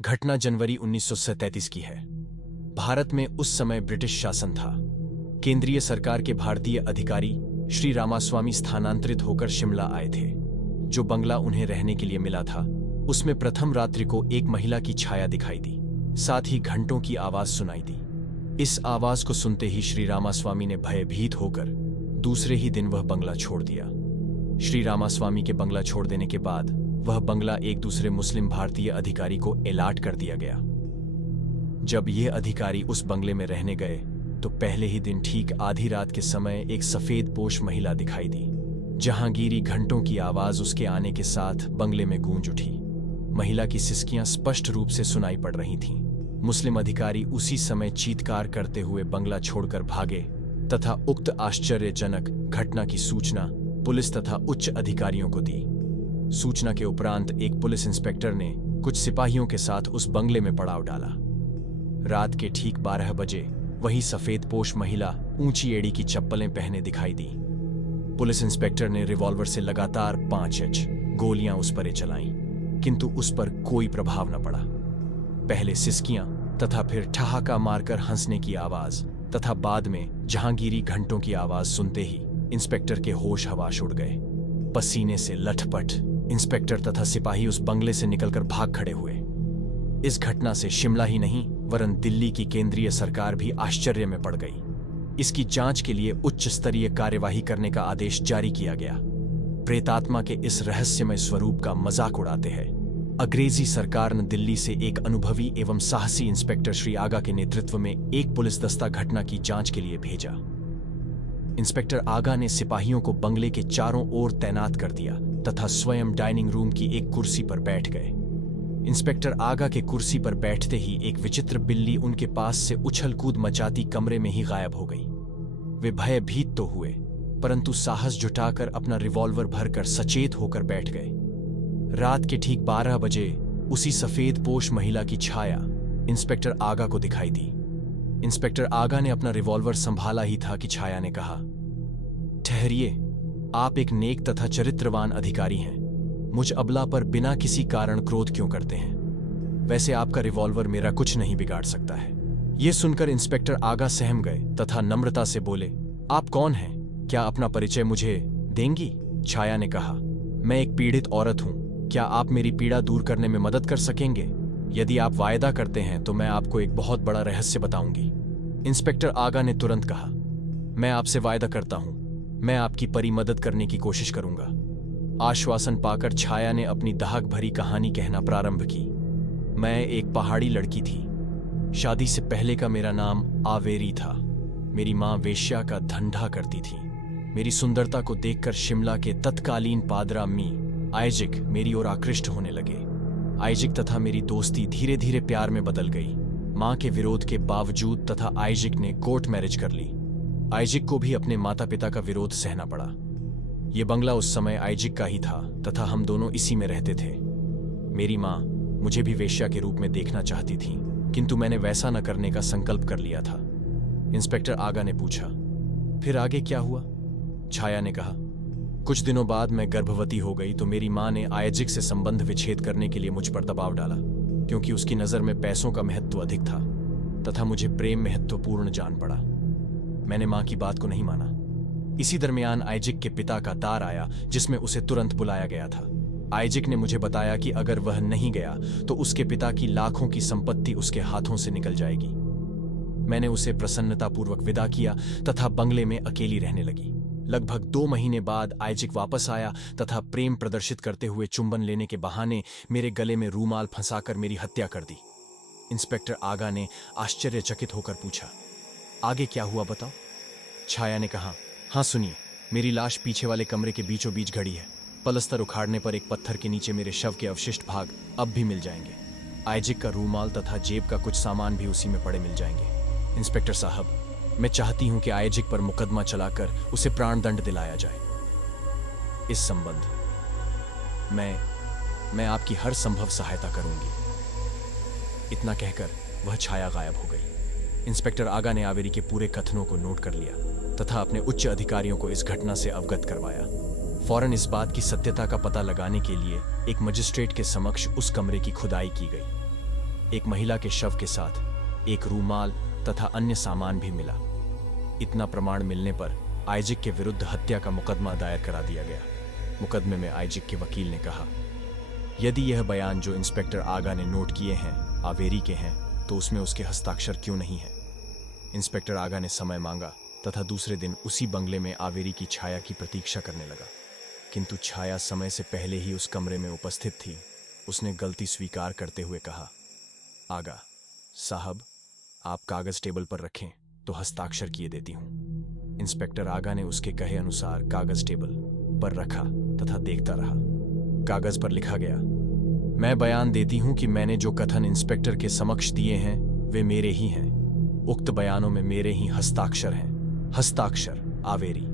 घटना जनवरी 1937 की है। भारत में उस समय ब्रिटिश शासन था। केंद्रीय सरकार के भारतीय अधिकारी श्री रामास्वामी स्थानांतरित होकर शिमला आए थे। जो बंगला उन्हें रहने के लिए मिला था, उसमें प्रथम रात्रि को एक महिला की छाया दिखाई दी। साथ ही घंटों की आवाज सुनाई दी। इस आवाज को सुनते ही श्री रामास्वामी ने भयभीत होकर दूसरे ही दिन वह बंगला छोड़ दिया। श्री रामास्वामी के बंगला छोड़ देने के बाद वह बंगला एक दूसरे मुस्लिम भारतीय अधिकारी को एलाट कर दिया गया। जब ये अधिकारी उस बंगले में रहने गए तो पहले ही दिन ठीक आधी रात के समय एक सफेद पोश महिला दिखाई दी। जहांगीरी घंटों की आवाज उसके आने के साथ बंगले में गूंज उठी। महिला की सिसकियां स्पष्ट रूप से सुनाई पड़ रही थीं। मुस्लिम अधिकारी उसी समय चीत्कार करते हुए बंगला छोड़कर भागे तथा उक्त आश्चर्यजनक घटना की सूचना पुलिस तथा उच्च अधिकारियों को दी। सूचना के उपरांत एक पुलिस इंस्पेक्टर ने कुछ सिपाहियों के साथ उस बंगले में पड़ाव डाला। रात के ठीक 12 बजे वही सफेद पोश महिला ऊंची एड़ी की चप्पलें पहने दिखाई दी। पुलिस इंस्पेक्टर ने रिवॉल्वर से लगातार 5 गोलियां उस पर चलाईं, किंतु उस पर कोई प्रभाव न पड़ा। पहले सिसकियां तथा फिर ठहाका मारकर हंसने की आवाज तथा बाद में जहांगीरी घंटों की आवाज सुनते ही इंस्पेक्टर के होश हवास उड़ गए। पसीने से लथपथ इंस्पेक्टर तथा सिपाही उस बंगले से निकलकर भाग खड़े हुए। इस घटना से शिमला ही नहीं वरन दिल्ली की केंद्रीय सरकार भी आश्चर्य में पड़ गई। इसकी जांच के लिए उच्च स्तरीय कार्यवाही करने का आदेश जारी किया गया। प्रेतात्मा के इस रहस्यमय स्वरूप का मजाक उड़ाते हैं अंग्रेजी सरकार ने दिल्ली से एक अनुभवी एवं साहसी इंस्पेक्टर श्री आगा के नेतृत्व में एक पुलिस दस्ता घटना की जांच के लिए भेजा। इंस्पेक्टर आगा ने सिपाहियों को बंगले के चारों ओर तैनात कर दिया तथा स्वयं डाइनिंग रूम की एक कुर्सी पर बैठ गए। इंस्पेक्टर आगा के कुर्सी पर बैठते ही एक विचित्र बिल्ली उनके पास से उछल कूद मचाती कमरे में ही गायब हो गई। वे भयभीत तो हुए, परंतु साहस जुटाकर अपना रिवॉल्वर भरकर सचेत होकर बैठ गए। रात के ठीक 12 बजे उसी सफेद पोश महिला की छाया इंस्पेक्टर आगा को दिखाई दी। इंस्पेक्टर आगा ने अपना रिवॉल्वर संभाला ही था कि छाया ने कहा, ठहरिए, आप एक नेक तथा चरित्रवान अधिकारी हैं। मुझ अबला पर बिना किसी कारण क्रोध क्यों करते हैं? वैसे आपका रिवॉल्वर मेरा कुछ नहीं बिगाड़ सकता है। यह सुनकर इंस्पेक्टर आगा सहम गए तथा नम्रता से बोले, आप कौन हैं? क्या अपना परिचय मुझे देंगी? छाया ने कहा, मैं एक पीड़ित औरत हूं। क्या आप मेरी पीड़ा दूर करने में मदद कर सकेंगे? यदि आप वायदा करते हैं तो मैं आपको एक बहुत बड़ा रहस्य बताऊंगी। इंस्पेक्टर आगा ने तुरंत कहा, मैं आपसे वायदा करता हूं, मैं आपकी परी मदद करने की कोशिश करूंगा। आश्वासन पाकर छाया ने अपनी दाहक भरी कहानी कहना प्रारंभ की। मैं एक पहाड़ी लड़की थी। शादी से पहले का मेरा नाम आवेरी था। मेरी माँ वेश्या का धंधा करती थी। मेरी सुंदरता को देखकर शिमला के तत्कालीन पादरा मी आइजिक मेरी ओर आकृष्ट होने लगे। आइजिक तथा मेरी दोस्ती धीरे धीरे प्यार में बदल गई। मां के विरोध के बावजूद तथा आइजिक ने कोर्ट मैरिज कर ली। आइजिक को भी अपने माता पिता का विरोध सहना पड़ा। यह बंगला उस समय आइजिक का ही था तथा हम दोनों इसी में रहते थे। मेरी मां मुझे भी वेश्या के रूप में देखना चाहती थी, किंतु मैंने वैसा न करने का संकल्प कर लिया था। इंस्पेक्टर आगा ने पूछा, फिर आगे क्या हुआ? छाया ने कहा, कुछ दिनों बाद मैं गर्भवती हो गई तो मेरी मां ने आइजिक से संबंध विच्छेद करने के लिए मुझ पर दबाव डाला, क्योंकि उसकी नजर में पैसों का महत्व अधिक था तथा मुझे प्रेम महत्वपूर्ण जान पड़ा। मैंने मां की बात को नहीं माना। इसी दरमियान आइजिक के पिता का तार आया, जिसमें उसे तुरंत बुलाया गया था। आइजिक ने मुझे बताया कि अगर वह नहीं गया तो उसके पिता की लाखों की संपत्ति उसके हाथों से निकल जाएगी। मैंने उसे प्रसन्नतापूर्वक विदा किया तथा बंगले में अकेली रहने लगी। लगभग 2 महीने बाद आइजिक वापस आया तथा प्रेम प्रदर्शित करते हुए चुंबन लेने के बहाने मेरे गले में रूमाल फंसाकर मेरी हत्या कर दी। इंस्पेक्टर आगा ने आश्चर्यचकित होकर पूछा, आगे क्या हुआ बताओ? छाया ने कहा, हाँ सुनिए, मेरी लाश पीछे वाले कमरे के बीचों बीच घड़ी है। पलस्तर उखाड़ने पर एक पत्थर के नीचे मेरे शव के अवशिष्ट भाग अब भी मिल जाएंगे। आइजिक का रूमाल तथा जेब का कुछ सामान भी उसी में पड़े मिल जाएंगे। इंस्पेक्टर साहब, मैं चाहती हूं कि आइजिक पर मुकदमा चलाकर उसे प्राण दंड दिलाया जाए। इस संबंध मैं आपकी हर संभव सहायता करूंगी। इतना कहकर वह छाया गायब हो गई। इंस्पेक्टर आगा ने आवेरी के पूरे कथनों को नोट कर लिया तथा अपने उच्च अधिकारियों को इस घटना से अवगत करवाया। फौरन इस बात की सत्यता का पता लगाने के लिए एक मजिस्ट्रेट के समक्ष उस कमरे की खुदाई की गई। एक महिला के शव के साथ एक रूमाल तथा अन्य सामान भी मिला। इतना प्रमाण मिलने पर आइजिक के विरुद्ध हत्या का मुकदमा दायर करा दिया गया। मुकदमे में आइजिक के वकील ने कहा, यदि यह बयान जो इंस्पेक्टर आगा ने नोट किए हैं आवेरी के हैं तो उसमें उसके हस्ताक्षर क्यों नहीं है। इंस्पेक्टर आगा ने समय मांगा तथा दूसरे दिन उसी बंगले में आवेरी की छाया की प्रतीक्षा करने लगा, किंतु छाया समय से पहले ही उस कमरे में उपस्थित थी। उसने गलती स्वीकार करते हुए कहा, आगा साहब, आप कागज टेबल पर रखें तो हस्ताक्षर किए देती हूं। इंस्पेक्टर आगा ने उसके कहे अनुसार कागज टेबल पर रखा तथा देखता रहा। कागज पर लिखा गया, मैं बयान देती हूं कि मैंने जो कथन इंस्पेक्टर के समक्ष दिए हैं वे मेरे ही हैं। उक्त बयानों में मेरे ही हस्ताक्षर हैं। हस्ताक्षर आवेरी।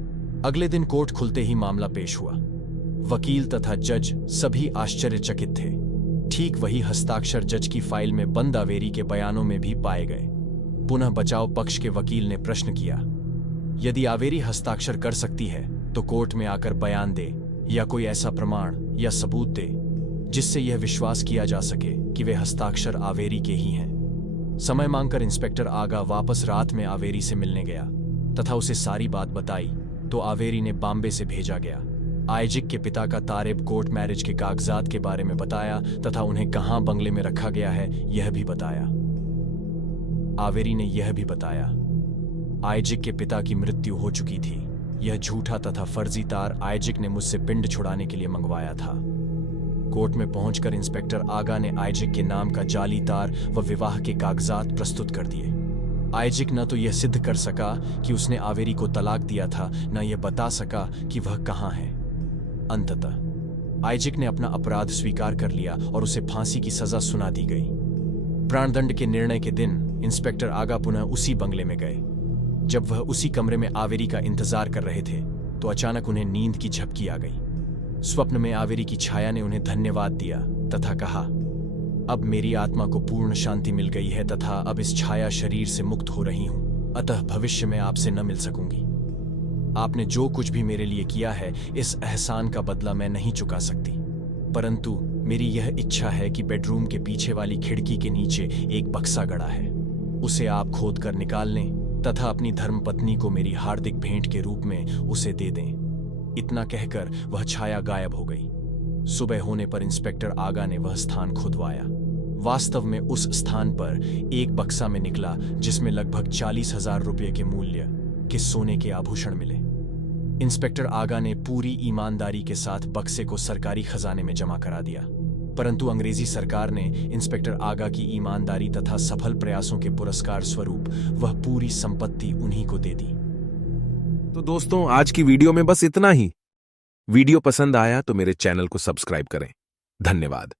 अगले दिन कोर्ट खुलते ही मामला पेश हुआ। वकील तथा जज सभी आश्चर्यचकित थे। ठीक वही हस्ताक्षर जज की फाइल में बंद आवेरी के बयानों में भी पाए गए। पुनः बचाव पक्ष के वकील ने प्रश्न किया, यदि आवेरी हस्ताक्षर कर सकती है तो कोर्ट में आकर बयान दे या कोई ऐसा प्रमाण या सबूत दे जिससे यह विश्वास किया जा सके कि वे हस्ताक्षर आवेरी के ही हैं। समय मांगकर इंस्पेक्टर आगा वापस रात में आवेरी से मिलने गया तथा उसे सारी बात बताई तो आवेरी ने बॉम्बे से भेजा गया। आइजिक के पिता का तारिब कोर्ट मैरिज के कागजात के बारे में बताया तथा उन्हें कहां बंगले में रखा गया है यह भी बताया। आवेरी ने यह भी बताया, आइजिक के पिता की मृत्यु हो चुकी थी। यह झूठा तथा फर्जी तार आइजिक ने मुझसे पिंड छुड़ाने के लिए मंगवाया था। कोर्ट में पहुंचकर इंस्पेक्टर आगा ने आइजिक के नाम का जाली तार व विवाह के कागजात प्रस्तुत कर दिए। आइजिक न तो यह सिद्ध कर सका कि उसने आवेरी को तलाक दिया था, न यह बता सका कि वह कहां है। अंततः आइजिक ने अपना अपराध स्वीकार कर लिया और उसे फांसी की सजा सुना दी गई। प्राणदंड के निर्णय के दिन इंस्पेक्टर आगा पुनः उसी बंगले में गए। जब वह उसी कमरे में आवेरी का इंतजार कर रहे थे तो अचानक उन्हें नींद की झपकी आ गई। स्वप्न में आवेरी की छाया ने उन्हें धन्यवाद दिया तथा कहा, अब मेरी आत्मा को पूर्ण शांति मिल गई है तथा अब इस छाया शरीर से मुक्त हो रही हूं, अतः भविष्य में आपसे न मिल सकूंगी। आपने जो कुछ भी मेरे लिए किया है इस एहसान का बदला मैं नहीं चुका सकती, परंतु मेरी यह इच्छा है कि बेडरूम के पीछे वाली खिड़की के नीचे एक बक्सा गड़ा है, उसे आप खोद कर निकाल लें तथा अपनी धर्मपत्नी को मेरी हार्दिक भेंट के रूप में उसे दे दें। इतना कहकर वह छाया गायब हो गई। सुबह होने पर इंस्पेक्टर आगा ने वह स्थान खुदवाया। वास्तव में उस स्थान पर एक बक्सा में निकला जिसमें लगभग 40,000 रुपये के मूल्य के सोने के आभूषण मिले। इंस्पेक्टर आगा ने पूरी ईमानदारी के साथ बक्से को सरकारी खजाने में जमा करा दिया, परंतु अंग्रेजी सरकार ने इंस्पेक्टर आगा की ईमानदारी तथा सफल प्रयासों के पुरस्कार स्वरूप वह पूरी संपत्ति उन्हीं को दे दी। तो दोस्तों, आज की वीडियो में बस इतना ही। वीडियो पसंद आया तो मेरे चैनल को सब्सक्राइब करें। धन्यवाद।